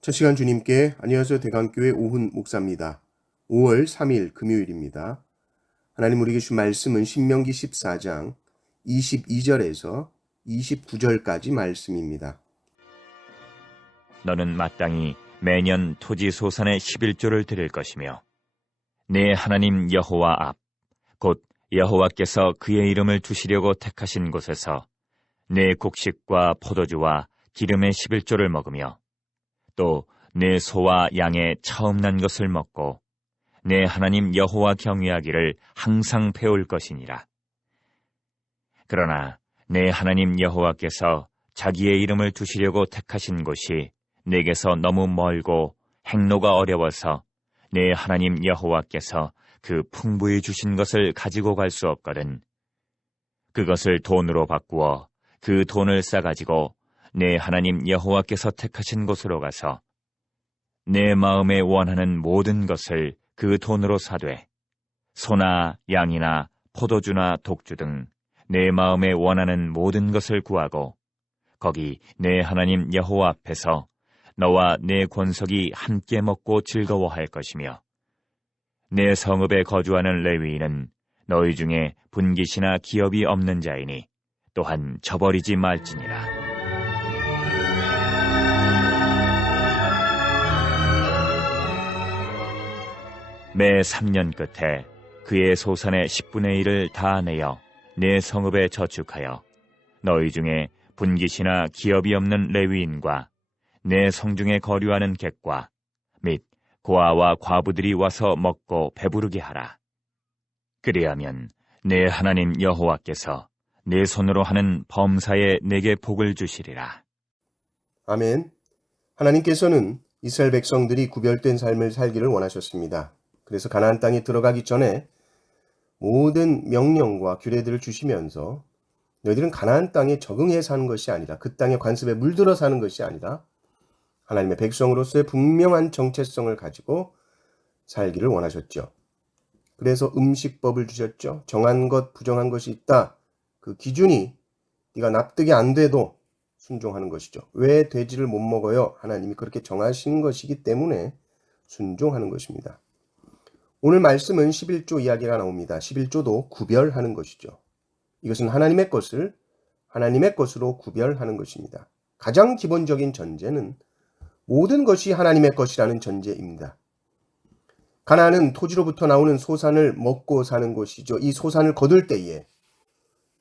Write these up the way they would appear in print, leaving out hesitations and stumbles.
첫 시간 주님께 안녕하세요. 대강교회 오훈 목사입니다. 5월 3일 금요일입니다. 하나님 우리에게 주신 말씀은 신명기 14장 22절에서 29절까지 말씀입니다. 너는 마땅히 매년 토지 소산의 11조를 드릴 것이며 내 하나님 여호와 앞 곧 여호와께서 그의 이름을 두시려고 택하신 곳에서 내 곡식과 포도주와 기름의 11조를 먹으며 또 내 소와 양의 처음 난 것을 먹고 내 하나님 여호와 경외하기를 항상 배울 것이니라. 그러나 내 하나님 여호와께서 자기의 이름을 두시려고 택하신 곳이 내게서 너무 멀고 행로가 어려워서 내 하나님 여호와께서 그 풍부히 주신 것을 가지고 갈 수 없거든. 그것을 돈으로 바꾸어 그 돈을 싸가지고 내 하나님 여호와께서 택하신 곳으로 가서 내 마음에 원하는 모든 것을 그 돈으로 사되 소나 양이나 포도주나 독주 등 내 마음에 원하는 모든 것을 구하고 거기 내 하나님 여호와 앞에서 너와 내 권속이 함께 먹고 즐거워할 것이며 내 성읍에 거주하는 레위인은 너희 중에 분깃이나 기업이 없는 자이니 또한 저버리지 말지니라. 매 3년 끝에 그의 소산의 10분의 1을 다 내어 내 성읍에 저축하여 너희 중에 분깃이나 기업이 없는 레위인과 내 성중에 거류하는 객과 및 고아와 과부들이 와서 먹고 배부르게 하라. 그리하면 내 하나님 여호와께서 내 손으로 하는 범사에 내게 복을 주시리라. 아멘. 하나님께서는 이스라엘 백성들이 구별된 삶을 살기를 원하셨습니다. 그래서 가나안 땅에 들어가기 전에 모든 명령과 규례들을 주시면서 너희들은 가나안 땅에 적응해 사는 것이 아니라 그 땅의 관습에 물들어 사는 것이 아니라 하나님의 백성으로서의 분명한 정체성을 가지고 살기를 원하셨죠. 그래서 음식법을 주셨죠. 정한 것, 부정한 것이 있다. 그 기준이 네가 납득이 안 돼도 순종하는 것이죠. 왜 돼지를 못 먹어요? 하나님이 그렇게 정하신 것이기 때문에 순종하는 것입니다. 오늘 말씀은 11조 이야기가 나옵니다. 11조도 구별하는 것이죠. 이것은 하나님의 것을 하나님의 것으로 구별하는 것입니다. 가장 기본적인 전제는 모든 것이 하나님의 것이라는 전제입니다. 가나안은 토지로부터 나오는 소산을 먹고 사는 곳이죠. 이 소산을 거둘 때에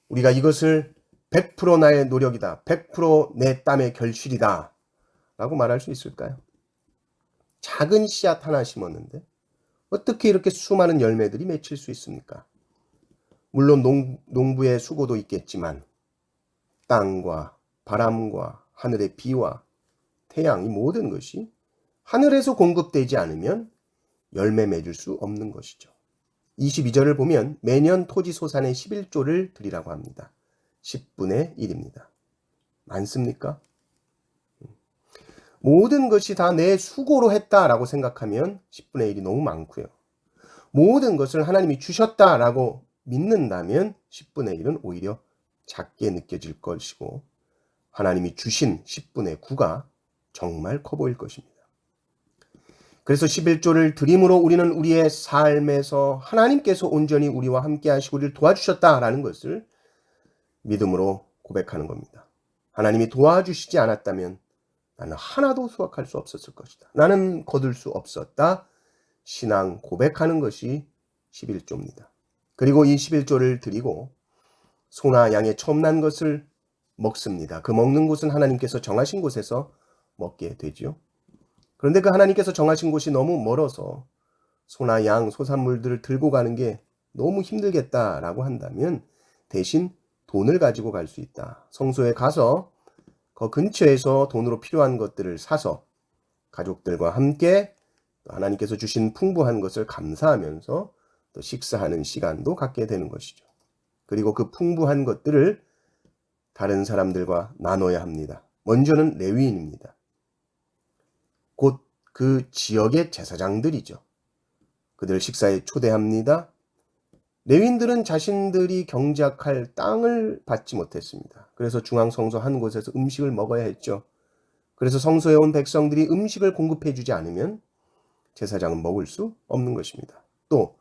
우리가 이것을 100% 나의 노력이다. 100% 내 땀의 결실이다. 라고 말할 수 있을까요? 작은 씨앗 하나 심었는데 어떻게 이렇게 수많은 열매들이 맺힐 수 있습니까? 물론 농부의 수고도 있겠지만 땅과 바람과 하늘의 비와 태양 이 모든 것이 하늘에서 공급되지 않으면 열매 맺을 수 없는 것이죠. 22절을 보면 매년 토지 소산의 11조를 드리라고 합니다. 10분의 1입니다. 많습니까? 모든 것이 다 내 수고로 했다라고 생각하면 10분의 1이 너무 많고요. 모든 것을 하나님이 주셨다라고 믿는다면 10분의 1은 오히려 작게 느껴질 것이고 하나님이 주신 10분의 9가 정말 커 보일 것입니다. 그래서 11조를 드림으로 우리는 우리의 삶에서 하나님께서 온전히 우리와 함께 하시고 우리를 도와주셨다라는 것을 믿음으로 고백하는 겁니다. 하나님이 도와주시지 않았다면 나는 하나도 수확할 수 없었을 것이다. 나는 거둘 수 없었다. 신앙 고백하는 것이 11조입니다. 그리고 이 11조를 드리고 소나 양의 처음 난 것을 먹습니다. 그 먹는 곳은 하나님께서 정하신 곳에서 먹게 되죠. 그런데 그 하나님께서 정하신 곳이 너무 멀어서 소나 양, 소산물들을 들고 가는 게 너무 힘들겠다라고 한다면 대신 돈을 가지고 갈 수 있다. 성소에 가서 그 근처에서 돈으로 필요한 것들을 사서 가족들과 함께 하나님께서 주신 풍부한 것을 감사하면서 또 식사하는 시간도 갖게 되는 것이죠. 그리고 그 풍부한 것들을 다른 사람들과 나눠야 합니다. 먼저는 레위인입니다. 곧 그 지역의 제사장들이죠. 그들 식사에 초대합니다. 레위인들은 자신들이 경작할 땅을 받지 못했습니다. 그래서 중앙 성소 한 곳에서 음식을 먹어야 했죠. 그래서 성소에 온 백성들이 음식을 공급해 주지 않으면 제사장은 먹을 수 없는 것입니다. 또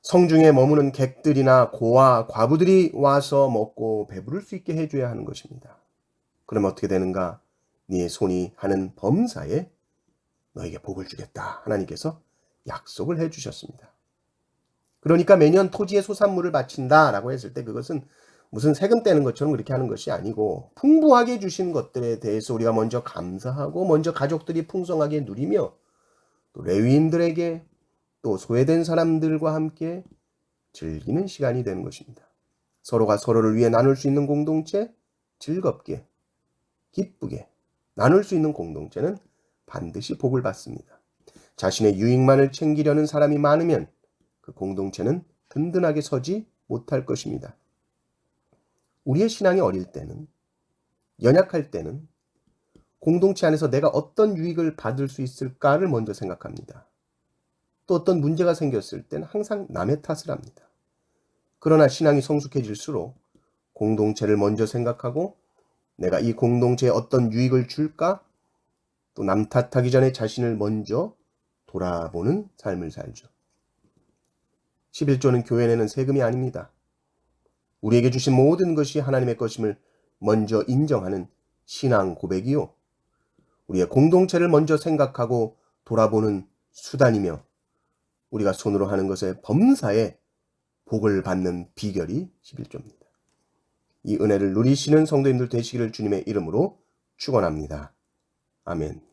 성중에 머무는 객들이나 고아, 과부들이 와서 먹고 배부를 수 있게 해줘야 하는 것입니다. 그럼 어떻게 되는가? 네 손이 하는 범사에 너에게 복을 주겠다. 하나님께서 약속을 해주셨습니다. 그러니까 매년 토지의 소산물을 바친다라고 했을 때 그것은 무슨 세금 떼는 것처럼 그렇게 하는 것이 아니고 풍부하게 주신 것들에 대해서 우리가 먼저 감사하고 먼저 가족들이 풍성하게 누리며 또 레위인들에게 또 소외된 사람들과 함께 즐기는 시간이 되는 것입니다. 서로가 서로를 위해 나눌 수 있는 공동체, 즐겁게, 기쁘게 나눌 수 있는 공동체는 반드시 복을 받습니다. 자신의 유익만을 챙기려는 사람이 많으면 그 공동체는 든든하게 서지 못할 것입니다. 우리의 신앙이 어릴 때는, 연약할 때는 공동체 안에서 내가 어떤 유익을 받을 수 있을까를 먼저 생각합니다. 또 어떤 문제가 생겼을 때는 항상 남의 탓을 합니다. 그러나 신앙이 성숙해질수록 공동체를 먼저 생각하고 내가 이 공동체에 어떤 유익을 줄까? 또 남 탓하기 전에 자신을 먼저 돌아보는 삶을 살죠. 11조는 교회 내는 세금이 아닙니다. 우리에게 주신 모든 것이 하나님의 것임을 먼저 인정하는 신앙 고백이요. 우리의 공동체를 먼저 생각하고 돌아보는 수단이며 우리가 손으로 하는 것에 범사에 복을 받는 비결이 11조입니다. 이 은혜를 누리시는 성도님들 되시기를 주님의 이름으로 축원합니다. 아멘.